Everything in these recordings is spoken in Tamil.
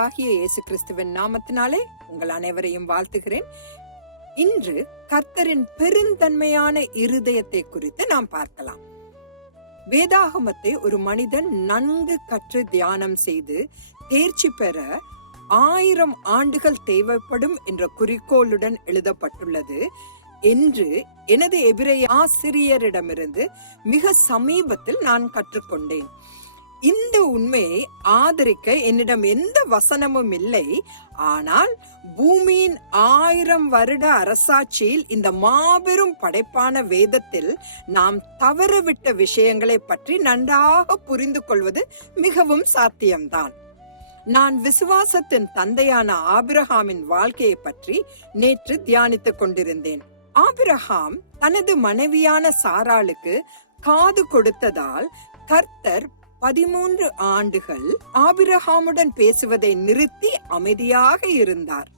ஆண்டவராகிய இயேசு கிறிஸ்துவின் நாமத்தினாலே உங்கள் அனைவரையும் வாழ்த்துகிறேன். இன்று கர்த்தரின் பெருந்தன்மையான இருதயத்தை குறித்து நாம் பார்க்கலாம். வேதாகமத்தை ஒரு மனிதன் நன்கு கற்று தியானம் செய்து தேர்ச்சி பெற ஆயிரம் ஆண்டுகள் தேவைப்படும் என்ற குறிக்கோளுடன் எழுதப்பட்டுள்ளது என்று எனது எபிரேய ஆசிரியரிடமிருந்து மிக சமீபத்தில் நான் கற்றுக்கொண்டேன். இந்த உண்மையை ஆதரிக்க என்னிடம் எந்த வசனமும் இல்லை. ஆனால் பூமியின் ஆயிரம் வருட அரசாட்சியில் இந்த மாபெரும் படைப்பான வேதத்தில் நாம் தவறவிட்ட விஷயங்களை பற்றி நன்றாக புரிந்து கொள்வது மிகவும் சாத்தியம்தான். நான் விசுவாசத்தின் தந்தையான ஆபிரஹாமின் வாழ்க்கையை பற்றி நேற்று தியானித்துக் கொண்டிருந்தேன். ஆபிரஹாம் தனது மனைவியான சாராளுக்கு காது கொடுத்ததால் கர்த்தர் பதிமூன்று ஆண்டுகள் ஆபிரஹாமுடன் பேசுவதை நிறுத்தி அமைதியாக இருந்தார்.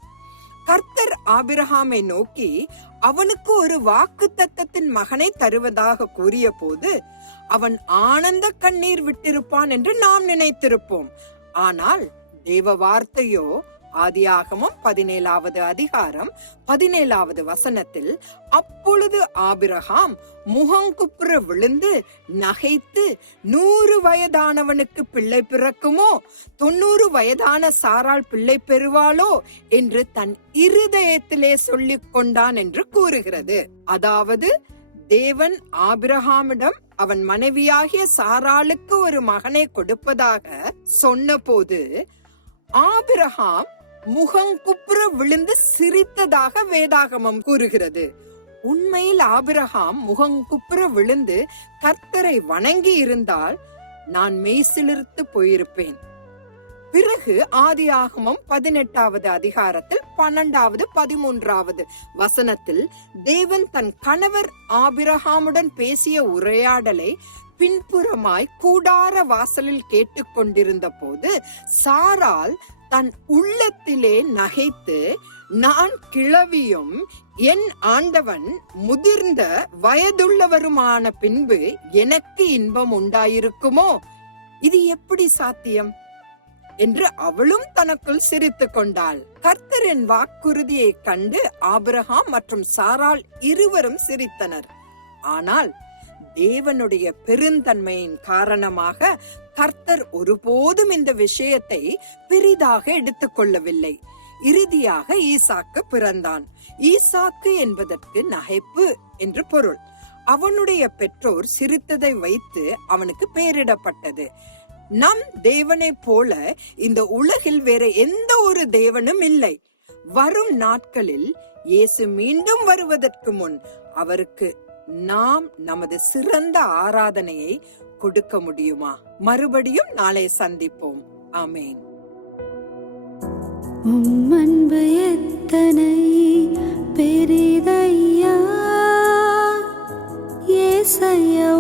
கர்த்தர் ஆபிரஹாமை நோக்கி அவனுக்கு ஒரு வாக்கு தத்தத்தின் மகனை தருவதாக கூறிய போது அவன் ஆனந்த கண்ணீர் விட்டிருப்பான் என்று நாம் நினைத்திருப்போம். ஆனால் தேவ வார்த்தையோ ஆதியாகமும் பதினேழாவது அதிகாரம் பதினேழாவது வசனத்தில் அப்பொழுது ஆபிரகாம் முகங்குப்புற விழுந்து நகைத்து நூறு வயதானவனுக்கு பிள்ளை பிறக்குமோ? தொண்ணூறு வயதான சாரால் பிள்ளை பெறுவாளோ? என்று தன் இருதயத்திலே சொல்லிக் கொண்டான் என்று கூறுகிறது. அதாவது தேவன் ஆபிரஹாமிடம் அவன் மனைவியாகிய சாராளுக்கு ஒரு மகனை கொடுப்பதாக சொன்னபோது ஆபிரஹாம் முகங்குப்புற விழுந்து சிரித்ததாக வேதாகமம் கூறுகிறது. உண்மையில் ஆபிரகாம் முகங்குப்புற விழுந்து கர்த்தரை வணங்கி இருந்தால் நான் மெய்சிலிருத்து போயிருப்பேன். பிறகு ஆதி ஆகமம் பதினெட்டாவது அதிகாரத்தில் பன்னெண்டாவது பதிமூன்றாவது வசனத்தில் தேவன் தன் கணவர் ஆபிரகாமுடன் பேசிய உரையாடலை பின்புறமாய் கூடார வாசலில் கேட்டுக்கொண்டிருந்த போது சாரால் தன் உள்ளத்திலே நகைத்து நான் கிழவியும் என் ஆண்டவன் முதிர்ந்த வயதுள்ளவருமான பின்பு எனக்கு இன்பம் உண்டாயிருக்குமோ? இது எப்படி சாத்தியம்? என்று அவளும் தனக்குள் சிரித்து கொண்டாள். கர்த்தரின் வாக்குறுதியை கண்டு ஆபிரகாம் மற்றும் சாரால் இருவரும் சிரித்தனர். ஆனால் தேவனுடைய பெருந்தன்மையின் காரணமாக கர்த்தர் ஒருபோதும் இந்த விஷயத்தை பெரிதாக எடுத்துக்கொள்ளவில்லை. இறுதியாக ஈசாக்கு பிறந்தான். ஈசாக்கு என்பதற்கு நகைப்பு என்று பொருள். அவனுடைய பெற்றோர் சிரித்ததை வைத்து அவனுக்கு பெயரிடப்பட்டது. நம் தேவனை போல இந்த உலகில் வேற எந்த ஒரு தேவனும் இல்லை. வரும் நாட்களில் இயேசு மீண்டும் வருவதற்கு முன் அவருக்கு நாம் நமது சிறந்த ஆராதனையை கொடுக்க முடியுமா? மறுபடியும் நாளை சந்திப்போம். ஆமேன். உம் எத்தனை பெரிதையா? ஏசையா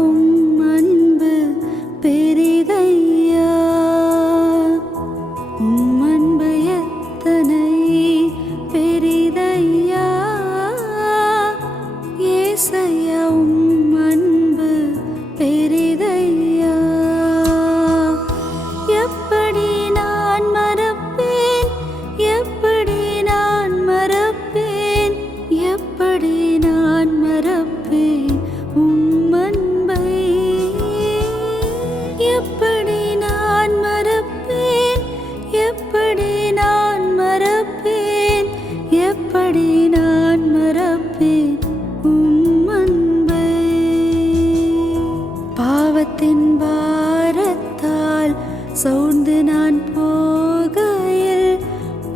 சோர்ந்து நான் போகையில்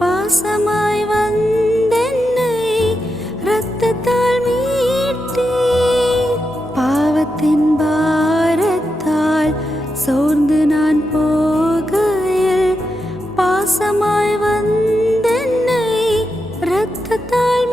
பாசமாய் வந்தென்னை ரத்தத்தால் மீட்டே பாவத்தின் பாரத்தால் சோர்ந்து நான் போகையில் பாசமாய் வந்தென்னை ரத்தத்தால்